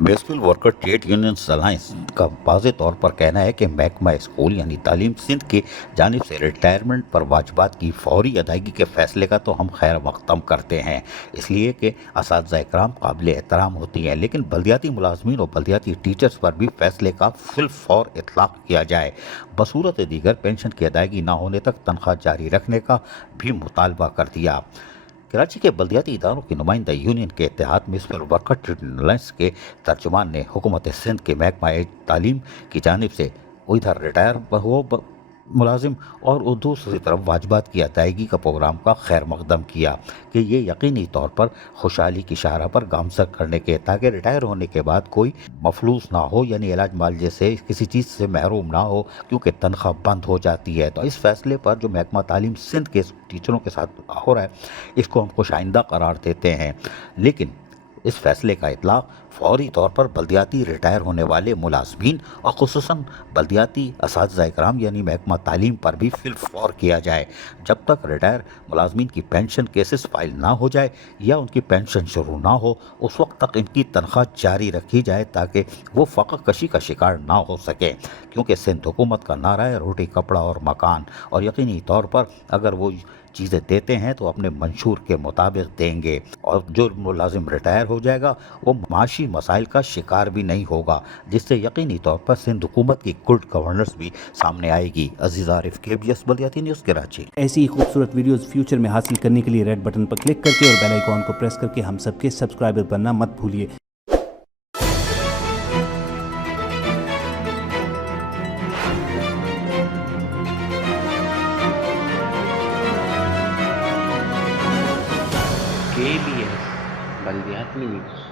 Municipal worker trade unions alliance का वाज़ेह तौर पर कहना है कि महकमा स्कूल यानी तालीम सिंध की जानिब से रिटायरमेंट पर वाजबात की फौरी अदायगी के फैसले का तो हम खैर मकदम करते हैं, इसलिए कि असातिज़ा इकराम काबिल एहतराम होती हैं, लेकिन बल्दियाती मुलाजमीन और बल्दियाती टीचर्स पर भी फैसले का फिलफौर इतलाक़ किया जाए। बसूरत दीगर पेंशन की अदायगी न होने तक तनख्वाह जारी रखने का भी मुतालबा कर दिया। कराची के बल्दियाती इदारों की नुमाइंदा यूनियन के इत्तेहाद म्यूनसिपल वर्कर ट्रेड अलायंस के तर्जुमान ने हुकूमत सिंध के महकमा तालीम की जानिब से इधर रिटायर हो मुलाजिम और दूसरी तरफ वाजबात की अदायगी का प्रोग्राम का खैर मकदम किया कि ये यकीनी तौर पर खुशहाली की शाहरा पर गामजन करने के, ताकि रिटायर होने के बाद कोई मफलूस ना हो, यानी इलाज मालजे से किसी चीज़ से महरूम ना हो, क्योंकि तनख्वाह बंद हो जाती है। तो इस फैसले पर जो महकमा तालीम सिंध के टीचरों के साथ हो रहा है, इसको हम खुश आइंदा करार देते हैं, लेकिन इस फैसले का इतलाक़ फौरी तौर पर बल्दियाती रिटायर होने वाले मुलाजमीन और खुसूसन बल्दियाती असातिज़ा इकराम यानी महकमा तालीम पर भी फिलफौर किया जाए। जब तक रिटायर मुलाजमीन की पेंशन केसेस फाइल ना हो जाए या उनकी पेंशन शुरू ना हो, उस वक्त तक इनकी तनख्वाह जारी रखी जाए, ताकि वो फ़क़र कशी का शिकार ना हो सके, क्योंकि सिंध हुकूमत का नारा है रोटी कपड़ा और मकान, और यकीनी तौर पर अगर वो चीज़ें देते हैं तो अपने मंशूर के मुताबिक देंगे, और जो मुलाजिम रिटायर हो जाएगा वो माशी मसाइल का शिकार भी नहीं होगा, जिससे यकीनी तौर पर सिंध हुकूमत की गुड गवर्नेंस भी सामने आएगी। अजीज़ आरिफ, KBS बल्दियाती न्यूज़ कराची। ऐसी ही खूबसूरत वीडियोस फ्यूचर में हासिल करने के लिए रेड बटन पर क्लिक करके और बेल आइकॉन को प्रेस करके हम सबके सब्सक्राइबर बनना मत भूलिए। KBS बल्दियाती न्यूज़।